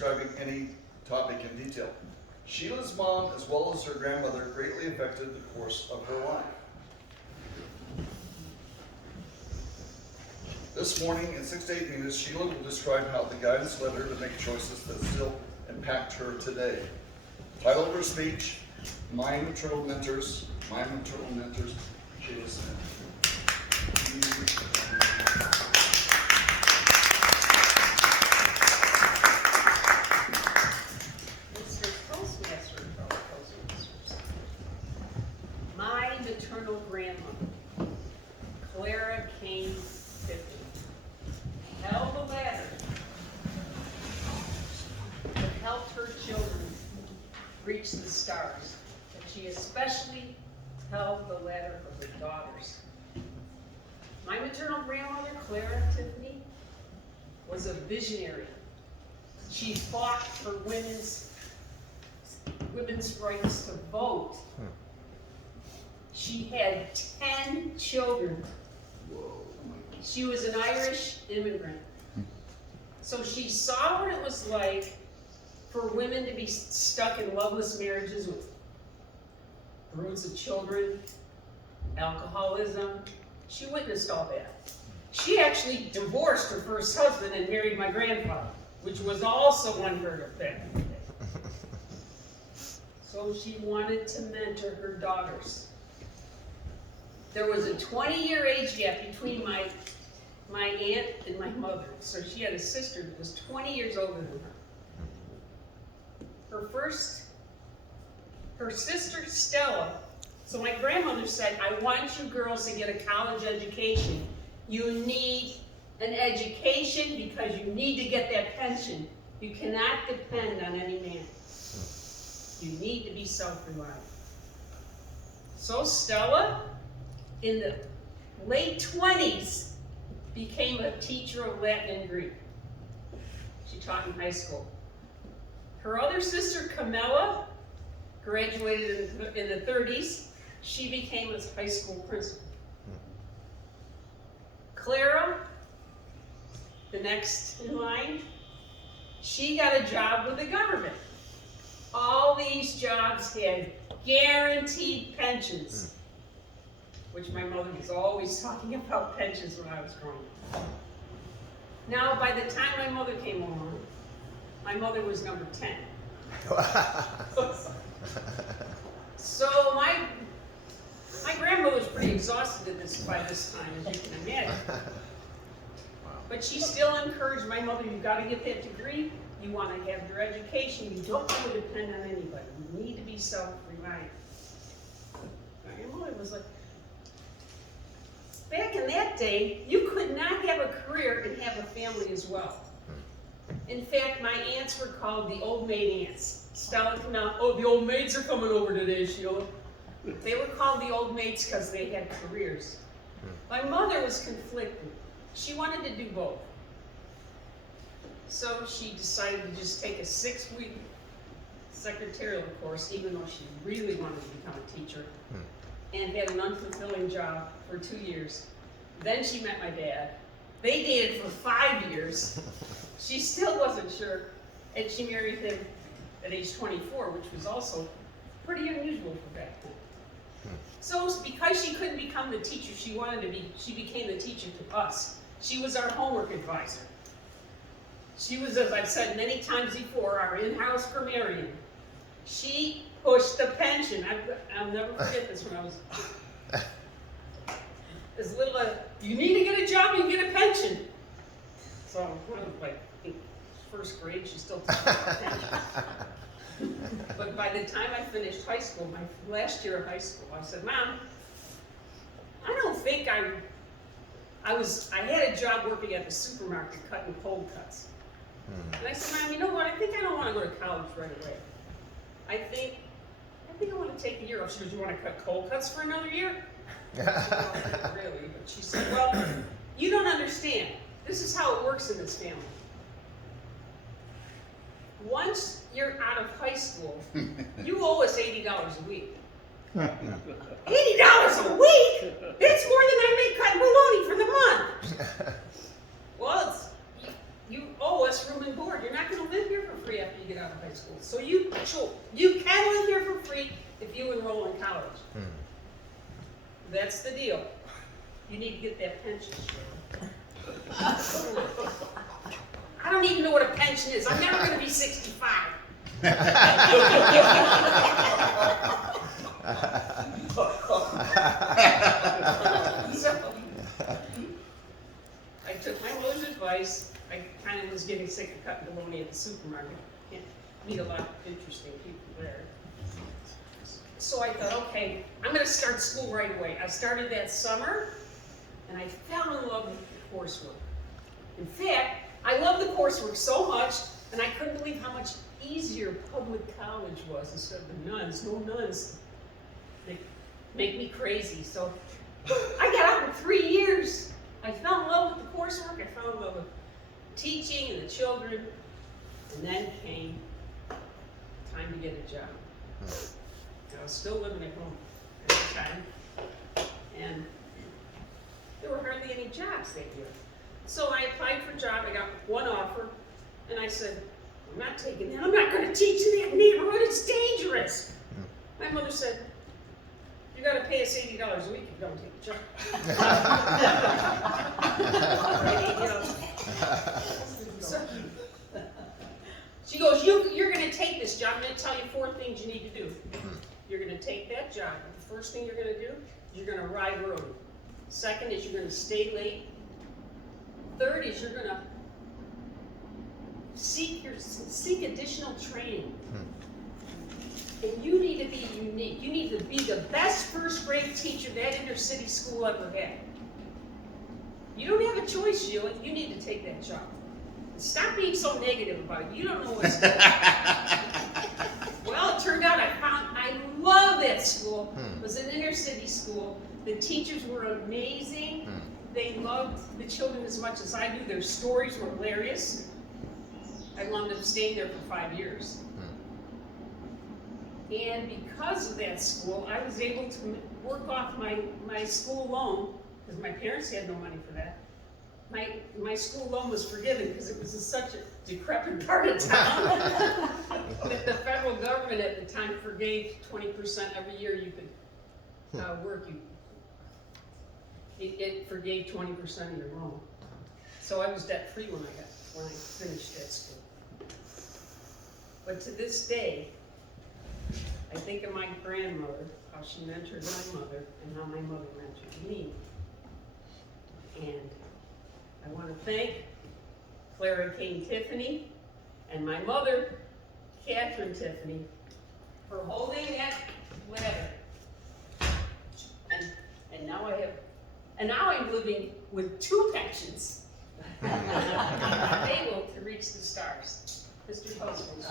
describing any topic in detail. Sheila's mom, as well as her grandmother, greatly affected the course of her life. This morning, in 6 to 8 minutes, Sheila will describe how the guidance led her to make choices that still impact her today. Title of her speech, My Maternal Mentors, Sheila Smith. My maternal grandmother, Clara Kane Pippin, held the ladder that helped her children reach the stars, but she especially held the ladder of her daughters. My maternal grandmother, Clara Tiffany, was a visionary. She fought for women's rights to vote. She had 10 children. She was an Irish immigrant. So she saw what it was like for women to be stuck in loveless marriages with broods of children, alcoholism. She witnessed all that. She actually divorced her first husband and married my grandfather, which was also unheard of back in the day. So she wanted to mentor her daughters. There was a 20-year age gap between my aunt and my mother. So she had a sister that was 20 years older than her. Her sister Stella, so my grandmother said, I want you girls to get a college education. You need an education because you need to get that pension. You cannot depend on any man. You need to be self-reliant. So Stella, in the late 20s, became a teacher of Latin and Greek. She taught in high school. Her other sister, Camilla, graduated in the 30s. She became a high school principal. Clara, the next in line, she got a job with the government. All these jobs had guaranteed pensions, which my mother was always talking about pensions when I was growing up. Now, by the time my mother came along, my mother was number 10. So my grandmother was pretty exhausted by this time, as you can imagine. But she still encouraged my mother, you've got to get that degree, you want to have your education, you don't want to depend on anybody, you need to be self-reliant. My mother was like, back in that day, you could not have a career and have a family as well. In fact, my aunts were called the old maid aunts. Stella come out, oh, the old maids are coming over today, Sheila. They were called the old maids because they had careers. My mother was conflicted. She wanted to do both. So she decided to just take a 6-week secretarial course, even though she really wanted to become a teacher, and had an unfulfilling job for 2 years. Then she met my dad. They dated for 5 years. She still wasn't sure, and she married him at age 24, which was also pretty unusual for back then. So because she couldn't become the teacher she wanted to be, she became the teacher to us. She was our homework advisor. She was, as I've said many times before, our in-house grammarian. She pushed the pension. I'll never forget this when I was as little as, you need to get a job, you can get a pension. So I was like, in first grade, she still took a pension. But by the time I finished high school, my last year of high school, I said, Mom, I don't think I had a job working at the supermarket cutting cold cuts. And I said, Mom, you know what? I think I don't want to go to college right away. I think I want to take a year off. She goes, you want to cut cold cuts for another year? I said, well, not really. But she said, well, you don't understand. This is how it works in this family. Once you're out of high school, you owe us $80 a week. $80 a week? It's more than I make cutting bologna for the month. Well, you owe us room and board. You're not going to live here for free high school. So you can live here for free if you enroll in college. That's the deal. You need to get that pension. I don't even know what a pension is. I'm never going to be 65. So, I took my mother's advice. I kind of was getting sick of cutting bologna at the supermarket. Can't meet a lot of interesting people there. So I thought, okay, I'm going to start school right away. I started that summer, and I fell in love with the coursework. In fact, I loved the coursework so much, and I couldn't believe how much easier public college was instead of the nuns. No nuns. They make me crazy. So I got out in 3 years. I fell in love with the coursework. I fell in love with teaching and the children. And then came time to get a job. I was still living at home at the time. And there were hardly any jobs that year. So I applied for a job. I got one offer. And I said, I'm not taking that. I'm not going to teach in that neighborhood. It's dangerous. My mother said, you got to pay us $80 a week if you don't take the job. So, she goes, you're going to take this job. I'm going to tell you 4 things you need to do. You're going to take that job. The first thing you're going to do, you're going to ride early. Second is you're going to stay late. Third is you're going to seek additional training. And you need to be unique. You need to be the best first grade teacher that inner city school ever had. You don't have a choice, Sheila. You need to take that job. Stop being so negative about it. You don't know what's going on. Well, it turned out I love that school. It was an inner city school. The teachers were amazing. They loved the children as much as I do. Their stories were hilarious. I wound up staying there for 5 years. And because of that school, I was able to work off my school loan, because my parents had no money for that. My school loan was forgiven because it was in such a decrepit part of town that the federal government at the time forgave 20% every year you could work. It forgave 20% of your loan. So I was debt free when I finished that school. But to this day, I think of my grandmother, how she mentored my mother, and how my mother mentored me. And I want to thank Clara Kane Tiffany and my mother, Catherine Tiffany, for holding that ladder. And now I'm living with 2 pensions. I'm able to reach the stars. Mr. Postman.